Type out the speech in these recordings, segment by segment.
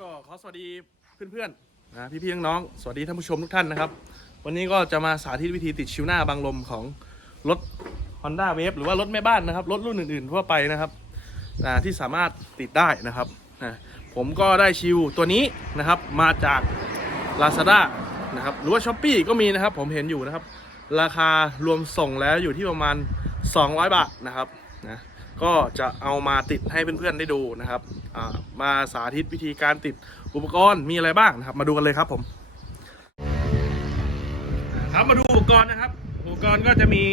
ก็ขอสวัสดีเพื่อนๆนะพี่ๆน้องๆสวัสดีท่านผู้ชมทุกท่านนะครับ วันนี้ก็จะมาสาธิตวิธีติดชิวหน้าบังลมของรถ Honda Wave หรือว่ารถแม่บ้านนะครับรถรุ่นอื่นๆทั่วไปนะครับนะที่สามารถติดได้นะครับนะผมก็ได้ชิวตัวนี้นะครับมาจาก Lazada นะครับหรือว่า s h อ p e e ก็มีนะครับ ผมเห็นอยู่นะครับ ราคารวมส่งแล้วอยู่ที่ประมาณ 200 บาทนะครับนะ ก็จะเอามาติดให้เพื่อนๆได้ดูนะครับมาสาธิตวิธีการติดอุปกรณ์มีอะไรบ้างนะครับ มาดูกันเลยครับผมครับมาดูอุปกรณ์นะครับ อุปกรณ์ก็จะมี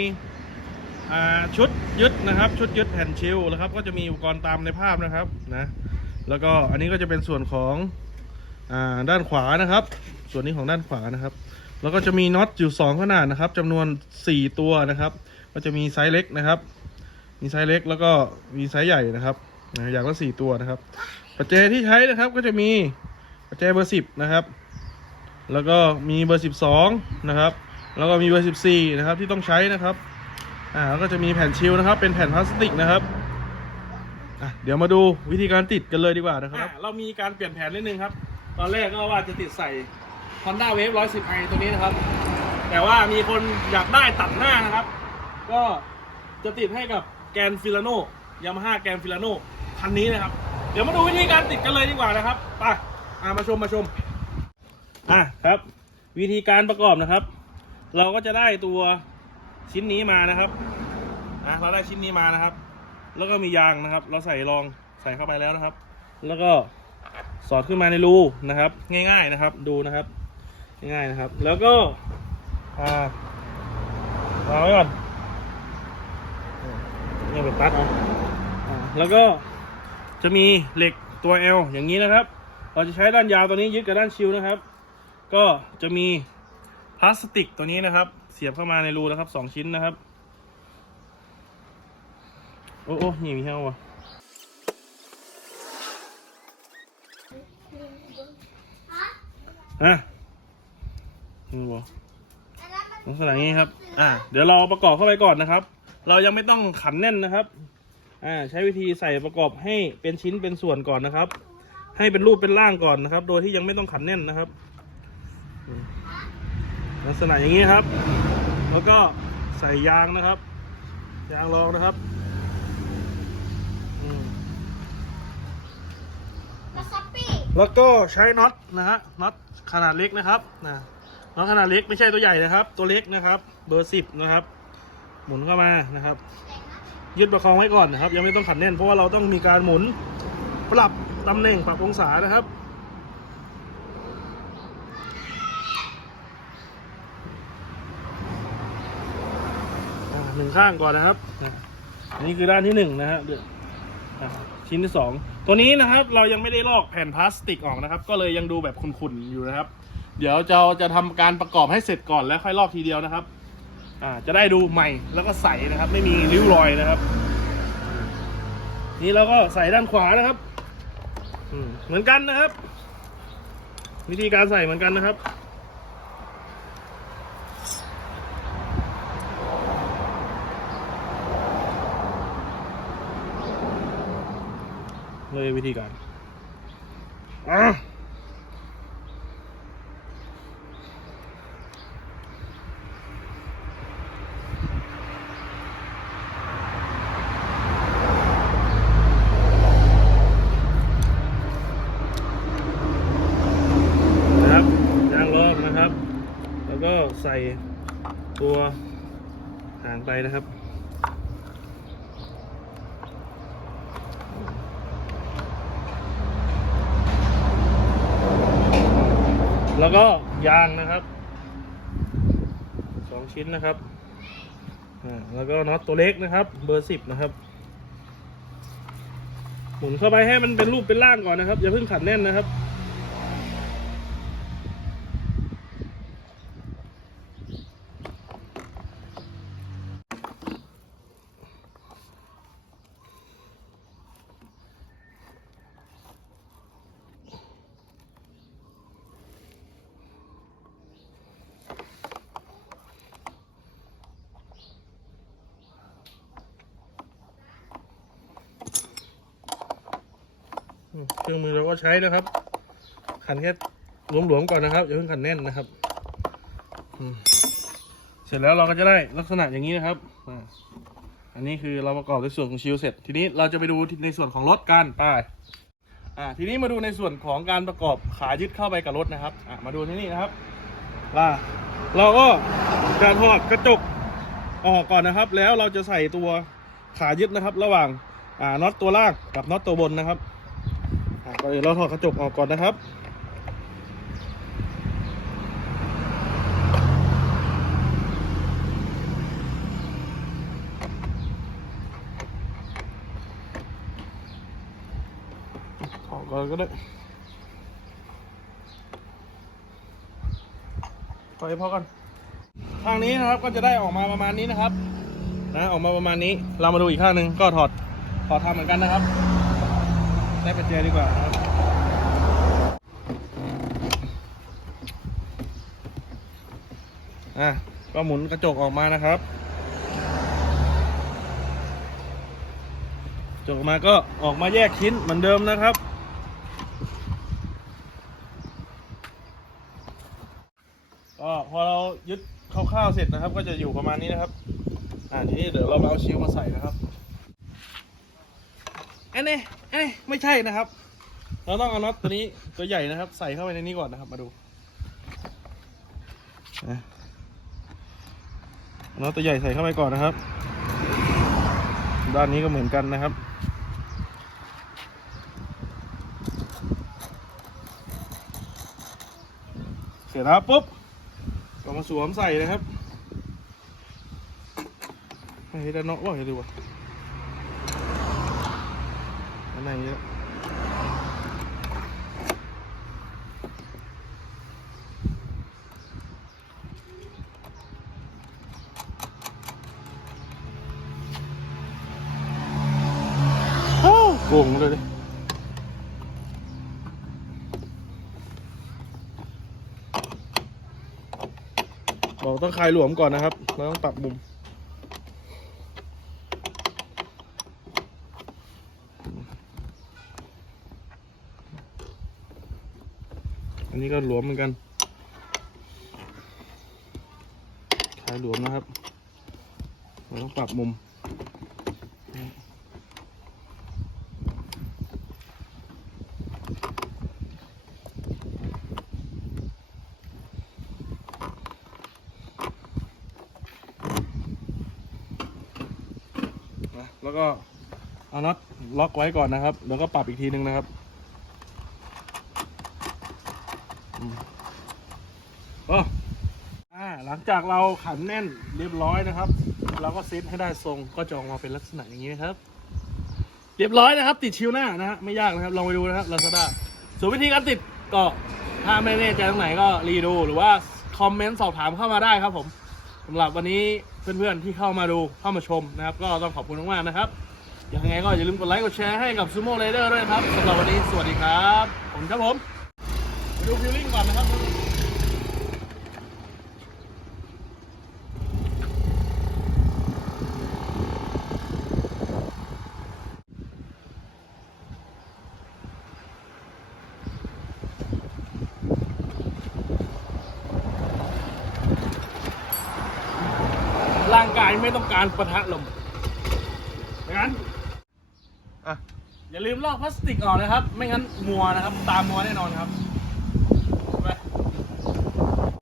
ชุดยึดนะครับ ชุดยึดแผ่นชิลนะครับ ก็จะมีอุปกรณ์ตามในภาพนะครับนะแล้วก็อันนี้ก็จะเป็นส่วนของอด้านขวานะครับ ส่วนนี้ของด้านขวานะครับ แล้วก็จะมีน็อตอยู่2ขนาดนะครับจำนวน 4 ตัวนะครับ ก็จะมีไซส์เล็กนะครับ มีไซส์เล็กแล้วก็มีไซส์ใหญ่นะครับอย่างละ4ตัวนะครับ ปัจเจที่ใช้นะครับก็จะมีปัจเจเบอร์10นะครับ แล้วก็มีเบอร์12นะครับ แล้วก็มีเบอร์14นะครับที่ต้องใช้นะครับอ่าแล้วก็จะมีแผ่นชิลนะครับ เป็นแผ่นพลาสติกนะครับอะเดี๋ยวมาดูวิธีการติดกันเลยดีกว่านะครับ เรามีการเปลี่ยนแผนนิดนึงครับ ตอนแรกก็ว่าจะติดใส่ Honda Wave 110i ตัวนี้นะครับ แต่ว่ามีคนอยากได้ตัดหน้านะครับ ก็จะติดให้กับ แกนฟิลาโนยามาฮ่าแกนฟิลาโนคันนี้นะครับ เดี๋ยวมาดูวิธีการติดกันเลยดีกว่านะครับไปอะมาชมมาชมอะครับ วิธีการประกอบนะครับ เราก็จะได้ตัวชิ้นนี้มานะครับอะเราได้ชิ้นนี้มานะครับ แล้วก็มียางนะครับ เราใส่รองใส่เข้าไปแล้วนะครับ แล้วก็สอดขึ้นมาในรูนะครับ ง่ายๆนะครับ ดูนะครับ ง่ายๆนะครับ แล้วก็อ่าวางไว้ก่อน นี่เป็นตัดเอาแล้วก็จะมีเหล็กตัว L อย่างนี้นะครับ เราจะใช้ด้านยาวตัวนี้ยึดกับด้านชิวนะครับ ก็จะมีพลาสติกตัวนี้นะครับ เสียบเข้ามาในรูนะครับสองชิ้นนะครับ โอ้โอ้นี่มีเท่าวะอะนี่วะลักษณะอย่างนี้ครับ อ่าเดี๋ยวเราประกอบเข้าไปก่อนนะครับ เรายังไม่ต้องขันแน่นนะครับ อ่า ใช้วิธีใส่ประกอบให้เป็นชิ้นเป็นส่วนก่อนนะครับ ให้เป็นรูปเป็นร่างก่อนนะครับ โดยที่ยังไม่ต้องขันแน่นนะครับ ลักษณะอย่างนี้ครับ แล้วก็ใส่ยางนะครับ ยางรองนะครับแล้วซัปปี้แล้วก็ใช้น็อตนะฮะน็อตขนาดเล็กนะครับนะน็อตขนาดเล็กไม่ใช่ตัวใหญ่นะครับ ตัวเล็กนะครับ เบอร์สิบนะครับ หมุนเข้ามานะครับ ยึดประคองไว้ก่อนนะครับ ยังไม่ต้องขันแน่นเพราะว่าเราต้องมีการหมุนปรับตำแหน่งปรับองศานะครับหนึ่งข้างก่อนนะครับอันนี้คือด้านที่หนึ่งนะฮะเดี๋ยวอะชิ้นที่สองตัวนี้นะครับเรายังไม่ได้ลอกแผ่นพลาสติกออกนะครับ ก็เลยยังดูแบบขุ่นๆอยู่นะครับ เดี๋ยวจะจะทำการประกอบให้เสร็จก่อนแล้วค่อยลอกทีเดียวนะครับ อ่าจะได้ดูใหม่แล้วก็ใสนะครับ ไม่มีริ้วรอยนะครับ นี่เราก็ใส่ด้านขวานะครับเหมือนกันนะครับ วิธีการใส่เหมือนกันนะครับเลยวิธีการอะนะครับยางรอบนะครับ แล้วก็ใส่ตัวหางไปนะครับแล้วก็ยางนะครับสองชิ้นนะครับแล้วก็น็อตตัวเล็กนะครับ เบอร์สิบนะครับ หมุนเข้าไปให้มันเป็นรูปเป็นร่างก่อนนะครับ อย่าเพิ่งขัดแน่นนะครับ เครื่องมือเราก็ใช้นะครับ ขันแค่หลวมๆก่อนนะครับอย่าเพิ่งขันแน่นนะครับเสร็จแล้วเราก็จะได้ลักษณะอย่างนี้นะครับอันนี้คือเราประกอบในส่วนของชิลเสร็จ ทีนี้เราจะไปดูในส่วนของรถกันไปอ่าทีนี้มาดูในส่วนของการประกอบขายึดเข้าไปกับรถนะครับอ่ามาดูที่นี่นะครับล่าเราก็จะถอดกระจกออกก่อนนะครับ แล้วเราจะใส่ตัวขายึดนะครับ ระหว่างอ่าน็อตตัวล่างกับน็อตตัวบนนะครับ ก่อนอื่นเราถอดกระจกออกก่อนนะครับถอดก่อนก็ได้ปล่อยพอกันทางนี้นะครับก็จะได้ออกมาประมาณนี้นะครับ นะออกมาประมาณนี้เรามาดูอีกข้างหนึ่งก็ถอดถอดทำเหมือนกันนะครับ ได้ป็นเจดีกว่าครับอะก็หมุนกระจกออกมานะครับกระจกออกมาก็ออกมาแยกชิ้นเหมือนเดิมนะครับ ก็พอเรายึดคร่าวๆเสร็จนะครับ ก็จะอยู่ประมาณนี้นะครับ อ่าทีนี้เดี๋ยวเรามาเอาชิลมาใส่นะครับ อันนี้อันนี้ไม่ใช่นะครับ เราต้องเอาน็อตตัวนี้ตัวใหญ่นะครับ ใส่เข้าไปในนี้ก่อนนะครับ มาดูน็อตตัวใหญ่ใส่เข้าไปก่อนนะครับ ด้านนี้ก็เหมือนกันนะครับเสร็จแล้วปุ๊บก็มาสวมใส่นะครับให้ด้านนอกว่าให้ดูว่า อันไหนเยอะโงเลยดิบอกต้องคลายหลวมก่อนนะครับ เราต้องปรับมุม อันนี้ก็หลวมเหมือนกันคลายหลวมนะครับ เราต้องปรับมุม แล้วก็เอาน็อตล็อกไว้ก่อนนะครับ แล้วก็ปรับอีกทีนึงนะครับอืม ก็อ่าหลังจากเราขันแน่นเรียบร้อยนะครับ เราก็เซตให้ได้ทรงก็จะออกมาเป็นลักษณะอย่างนี้นะครับ เรียบร้อยนะครับ ติดชิวหน้านะฮะไม่ยากนะครับลองไปดูนะครับลาซาด้าส่วนวิธีการติดก็ถ้าไม่แน่ใจตรงไหนก็รีดูหรือว่าคอมเมนต์สอบถามเข้ามาได้ครับผมสำหรับวันนี้เพื่อนๆที่เข้ามาดูเข้ามาชมนะครับ ก็ต้องขอบคุณมากๆนะครับยังไงก็อย่าลืมกดไลค์กดแชร์ให้กับซูโม่ไรเดอร์ด้วยครับสำหรับวันนี้สวัสดีครับผมครับผม ดูฟิลลิ่งก่อนนะครับร่างกายไม่ต้องการประทะลมดังนั้นอะอย่าลืมลอกพลาสติกออกนะครับ ไม่งั้นมัวนะครับ ตามมัวแน่นอนครับ